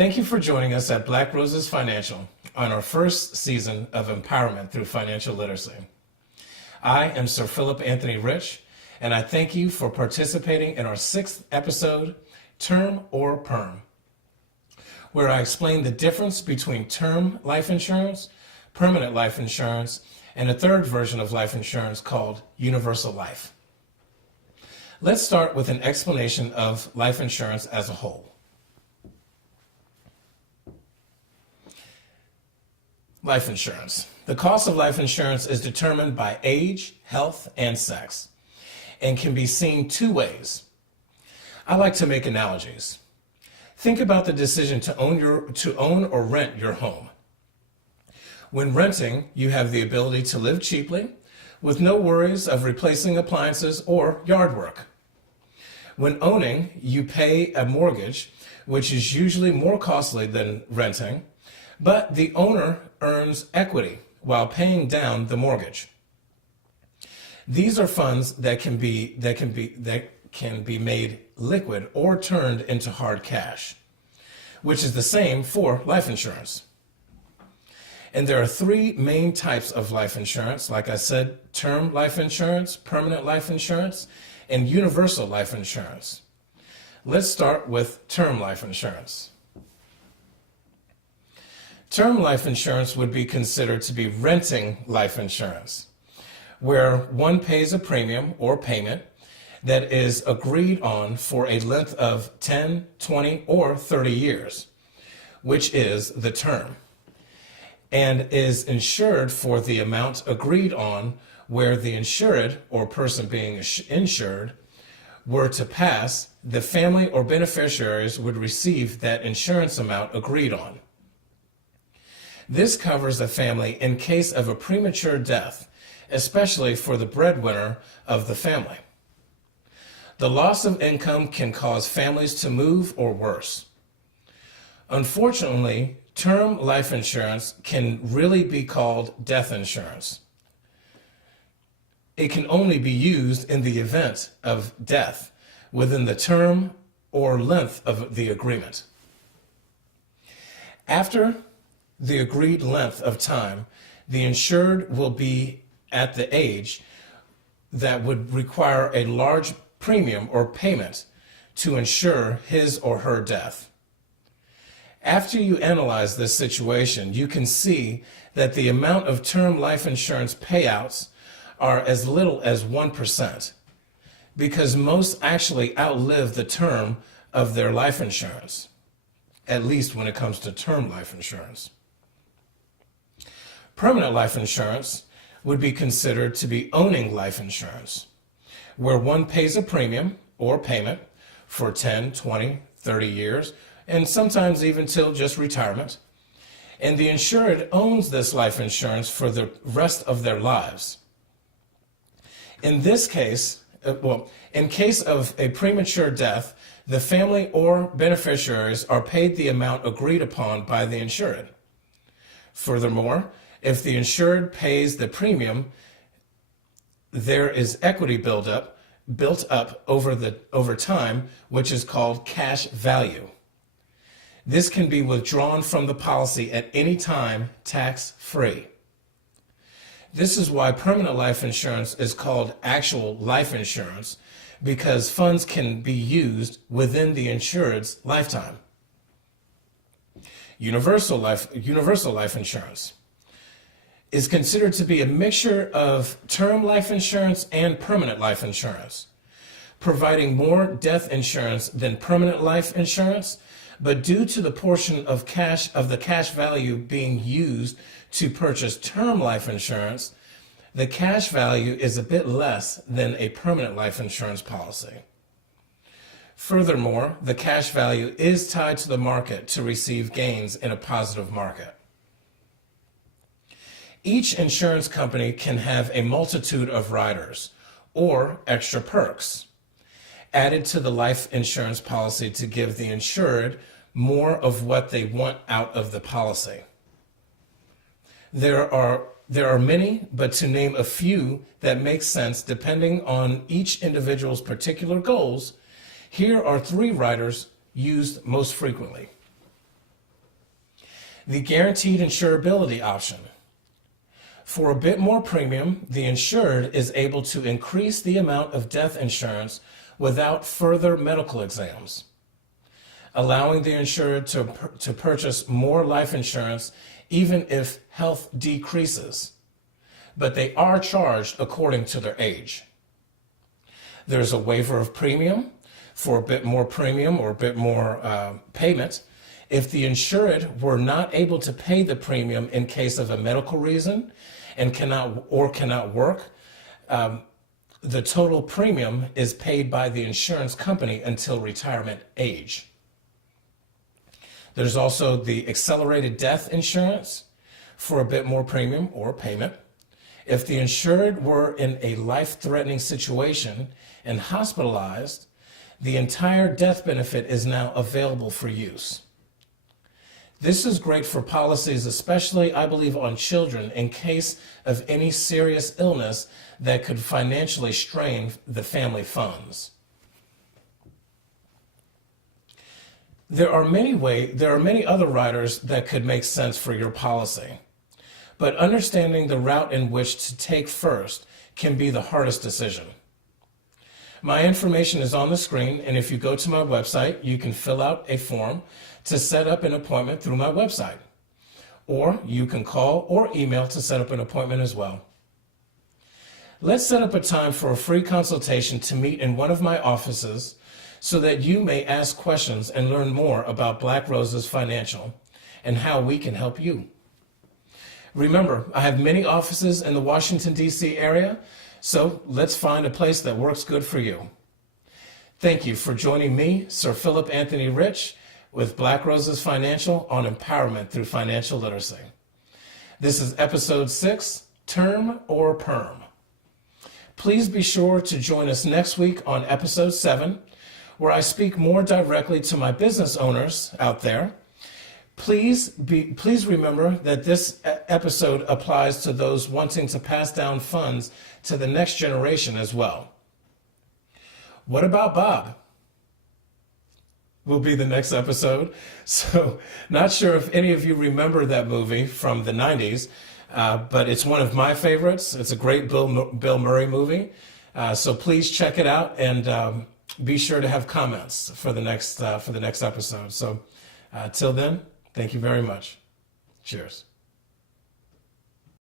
Thank you for joining us at Black Roses Financial on our first season of empowerment through financial literacy. I am Sir Philip Anthony Rich, and I thank you for participating in our 6th episode, Term or Perm, where I explain the difference between term life insurance, permanent life insurance, and a third version of life insurance called universal life. Let's start with an explanation of life insurance as a whole. Life insurance. The cost of life insurance is determined by age, health, and sex, and can be seen two ways. I like to make analogies. Think about the decision to own or rent your home. When renting, you have the ability to live cheaply with no worries of replacing appliances or yard work. When owning, you pay a mortgage, which is usually more costly than renting, but the owner earns equity while paying down the mortgage. These are funds that can be made liquid or turned into hard cash, which is the same for life insurance. And there are three main types of life insurance. Like I said, term life insurance, permanent life insurance, and universal life insurance. Let's start with term life insurance. Term life insurance would be considered to be renting life insurance, where one pays a premium or payment that is agreed on for a length of 10, 20, or 30 years, which is the term, and is insured for the amount agreed on where the insured or person being insured were to pass, the family or beneficiaries would receive that insurance amount agreed on. This covers a family in case of a premature death, especially for the breadwinner of the family. The loss of income can cause families to move or worse. Unfortunately, term life insurance can really be called death insurance. It can only be used in the event of death within the term or length of the agreement. After the agreed length of time, the insured will be at the age that would require a large premium or payment to insure his or her death. After you analyze this situation, you can see that the amount of term life insurance payouts are as little as 1%, because most actually outlive the term of their life insurance, at least when it comes to term life insurance. Permanent life insurance would be considered to be owning life insurance, where one pays a premium or payment for 10, 20, 30 years, and sometimes even till just retirement, and the insured owns this life insurance for the rest of their lives. In this case, in case of a premature death, the family or beneficiaries are paid the amount agreed upon by the insured. Furthermore, if the insured pays the premium, there is equity built up over time, which is called cash value. This can be withdrawn from the policy at any time, tax-free. This is why permanent life insurance is called actual life insurance, because funds can be used within the insured's lifetime. Universal life insurance is considered to be a mixture of term life insurance and permanent life insurance, providing more death insurance than permanent life insurance, but due to the portion of the cash value being used to purchase term life insurance, the cash value is a bit less than a permanent life insurance policy. Furthermore, the cash value is tied to the market to receive gains in a positive market. Each insurance company can have a multitude of riders or extra perks added to the life insurance policy to give the insured more of what they want out of the policy. There are many, but to name a few that make sense depending on each individual's particular goals, here are 3 riders used most frequently. The guaranteed insurability option. For a bit more premium, the insured is able to increase the amount of death insurance without further medical exams, allowing the insured to purchase more life insurance even if health decreases, but they are charged according to their age. There's a waiver of premium for a bit more premium or a bit more payment if the insured were not able to pay the premium in case of a medical reason and cannot work. The total premium is paid by the insurance company until retirement age. There's also the accelerated death insurance for a bit more premium or payment. If the insured were in a life-threatening situation and hospitalized, the entire death benefit is now available for use. This is great for policies, especially, I believe, on children in case of any serious illness that could financially strain the family funds. There are many other riders that could make sense for your policy, but understanding the route in which to take first can be the hardest decision. My information is on the screen, and if you go to my website, you can fill out a form to set up an appointment through my website. Or you can call or email to set up an appointment as well. Let's set up a time for a free consultation to meet in one of my offices so that you may ask questions and learn more about Black Roses Financial and how we can help you. Remember, I have many offices in the Washington, D.C. area, so let's find a place that works good for you. Thank you for joining me, Sir Philip Anthony Rich, with Black Roses Financial on empowerment through financial literacy. This is episode 6, Term or Perm. Please be sure to join us next week on episode 7, where I speak more directly to my business owners out there. Please remember that this episode applies to those wanting to pass down funds to the next generation as well. What about Bob? Will be the next episode. So not sure if any of you remember that movie from the 90s, but it's one of my favorites. It's a great Bill Murray movie. So please check it out and be sure to have comments for the next episode. So till then, thank you very much. Cheers.